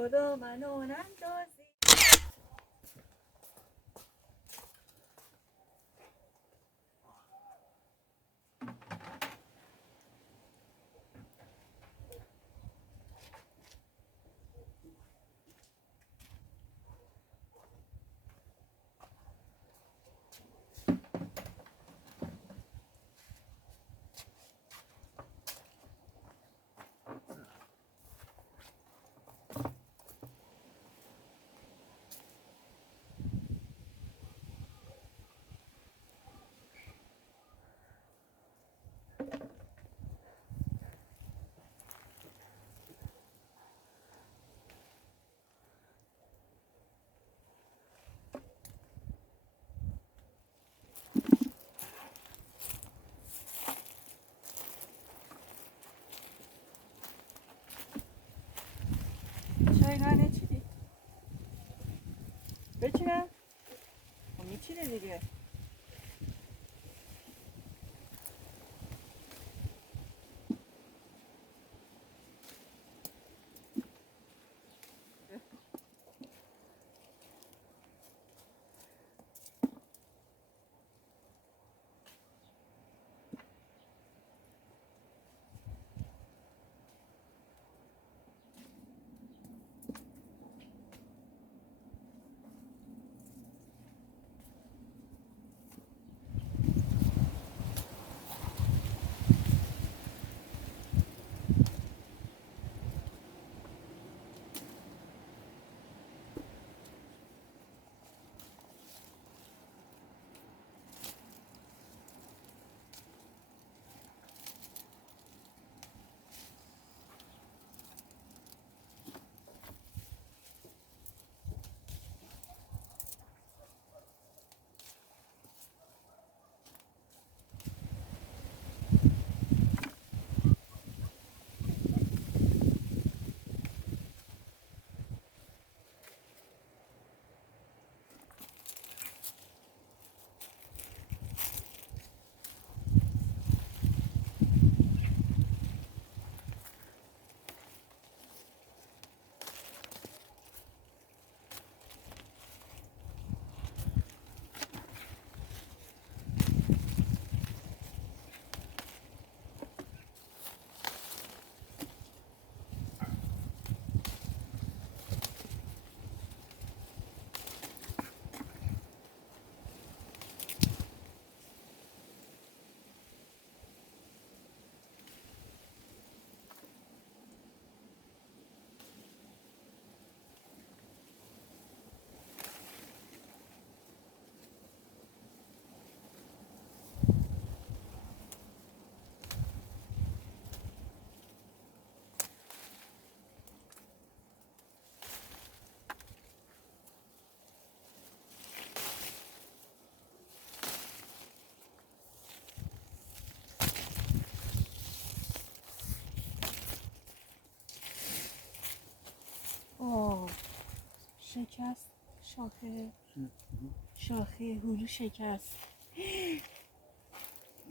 خدا منو نندازی. چای نانه چیدی؟ بچینم؟ خب میچینه دیگه. اوه شکست شاخه هلو شکست.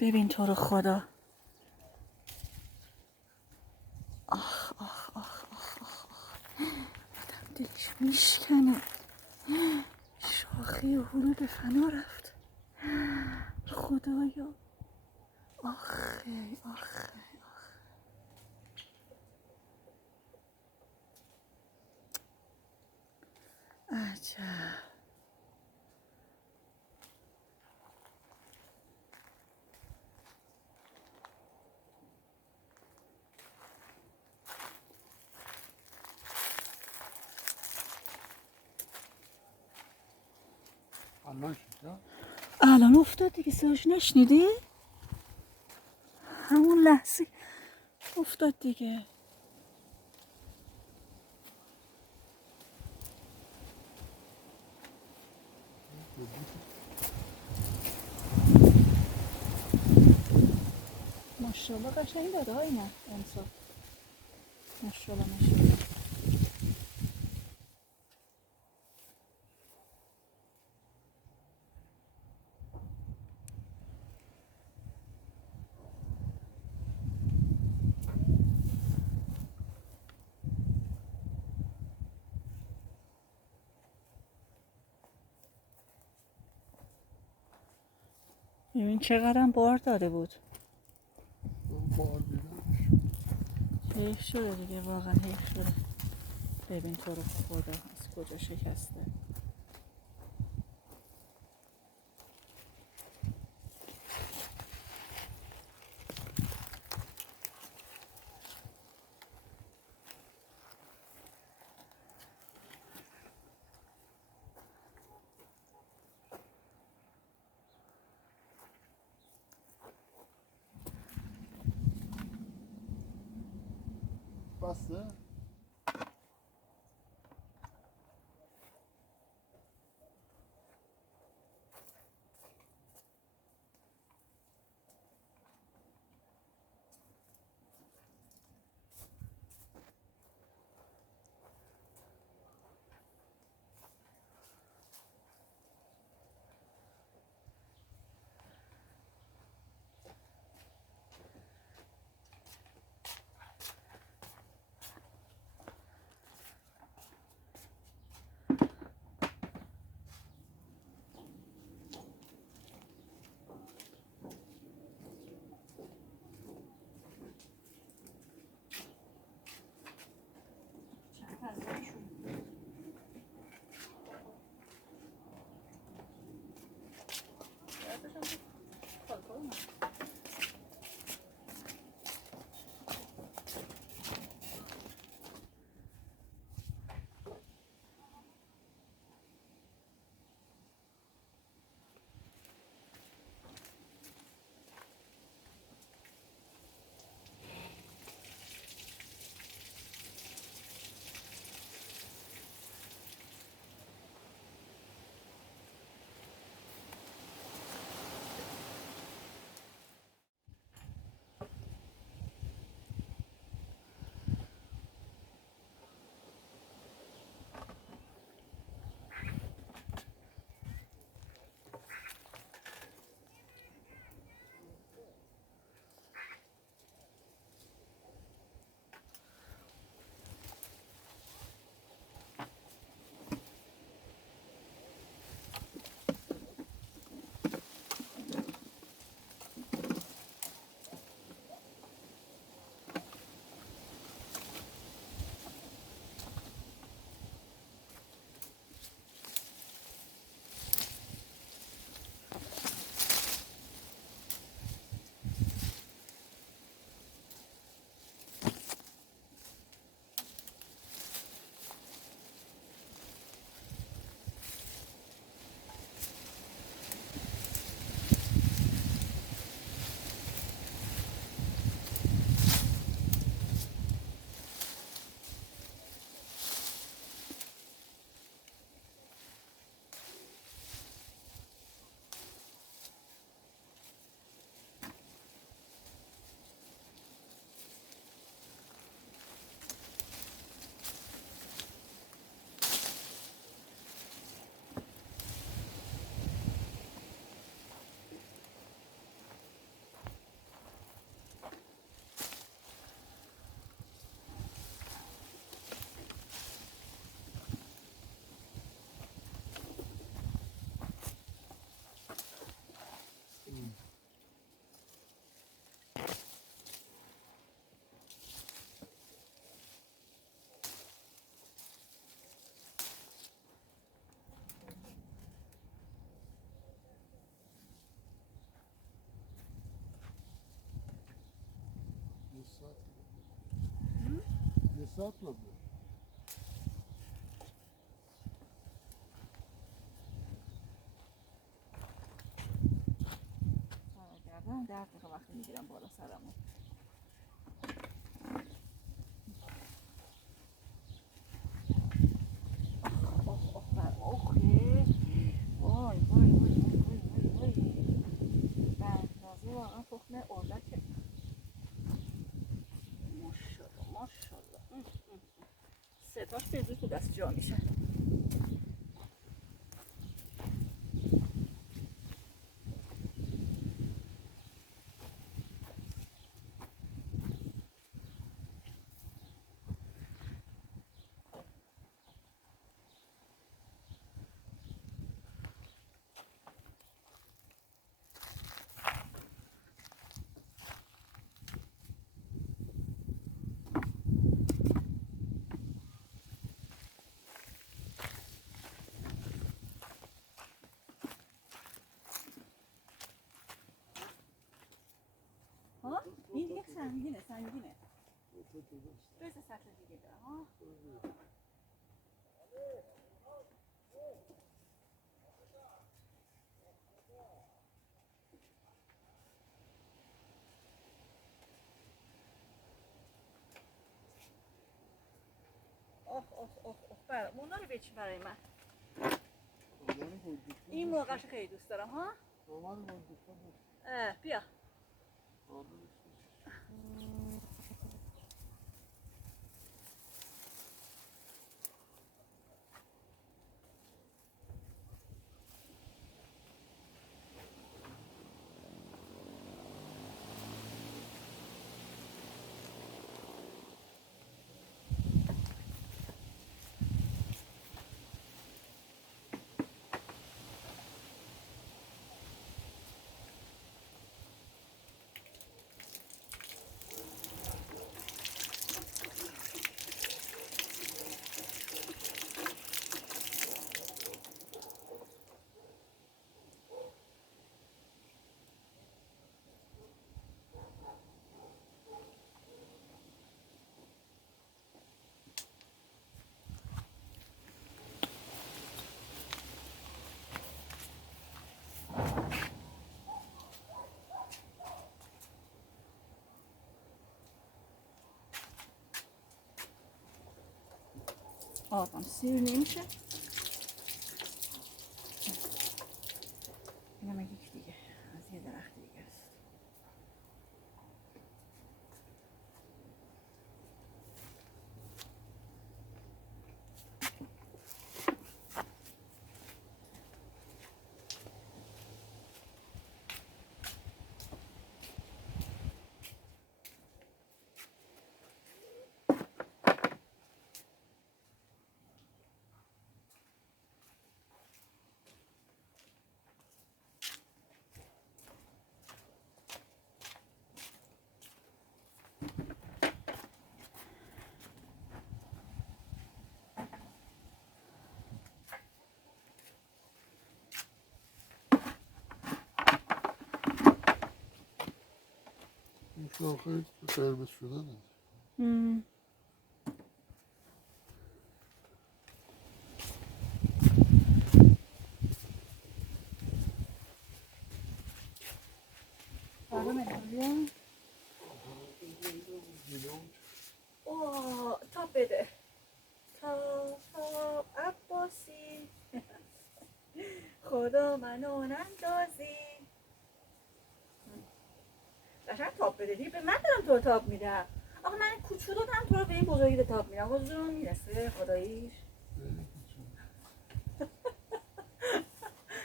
ببین تو رو خدا. آخ آخ آخ آخ آخ آدم دلش میشکنه. شاخه هلو به فنا رفت. خدایا آخه آخه عجب. الان افتاد دیگه، صداش نشنیدی؟ همون لحظه افتاد دیگه. ماشاءالله قشنگ داده های نه امسال. ماشاءالله ماشاءالله. ببین چقدرم بار داده بود. بار دیدم حیف شده دیگه، واقعا حیف شده. ببین تو رو خدا از کجا شکسته. بسته؟ یه ساعت نبود. سرگردن درد میکنه وقتی میگیرم بالا سرمون. وای وای وای وای وای وای. بندازه واقعا تخمه اردکه. ماشالله ماشالله. سه تاش به زود تو دست جا میشه. سنگینه سنگینه. تو درست. بذار سطل دیگه داره ها. برای مونا رو بچین برای من. این موقعش خیلی دوست دارم ها. بیا. آبم سیر نمیشه. اینم یک دیگه از یه درخت دیگه است. این شاخه قرمز شده نه. اوه تاپ بده. تاپ عباسی خدا منو نندازی. قشنگ تاپ بده دیگه. به من دارم تو رو تاپ میدم. آخه من کوچولو دارم تو رو به این بزرگی تاپ میدم. بزرگی میرسه خداییش.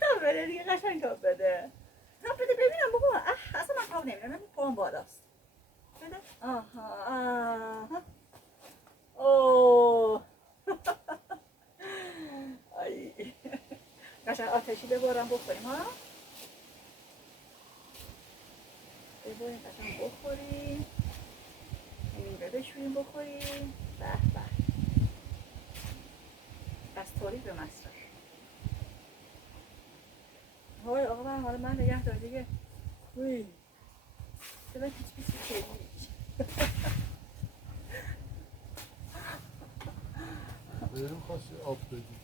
تاپ بده دیگه. قشنگ تاپ بده. تاپ بده ببینم بابا. اصلا من تاپ نمیدم. من پاهم بالاست. بده. آها. اوه. ای. قشنگ آتشی ببارم بخوریم ها. بباریم قشنگ بخوریم. میوه بشوریم بخوریم. به به. از تاریک به مصرف. های آقا من حالا من نگه دار دیگه. وی. ببین پیچ پیچ پیچ. بریم خواستی آب بدیم.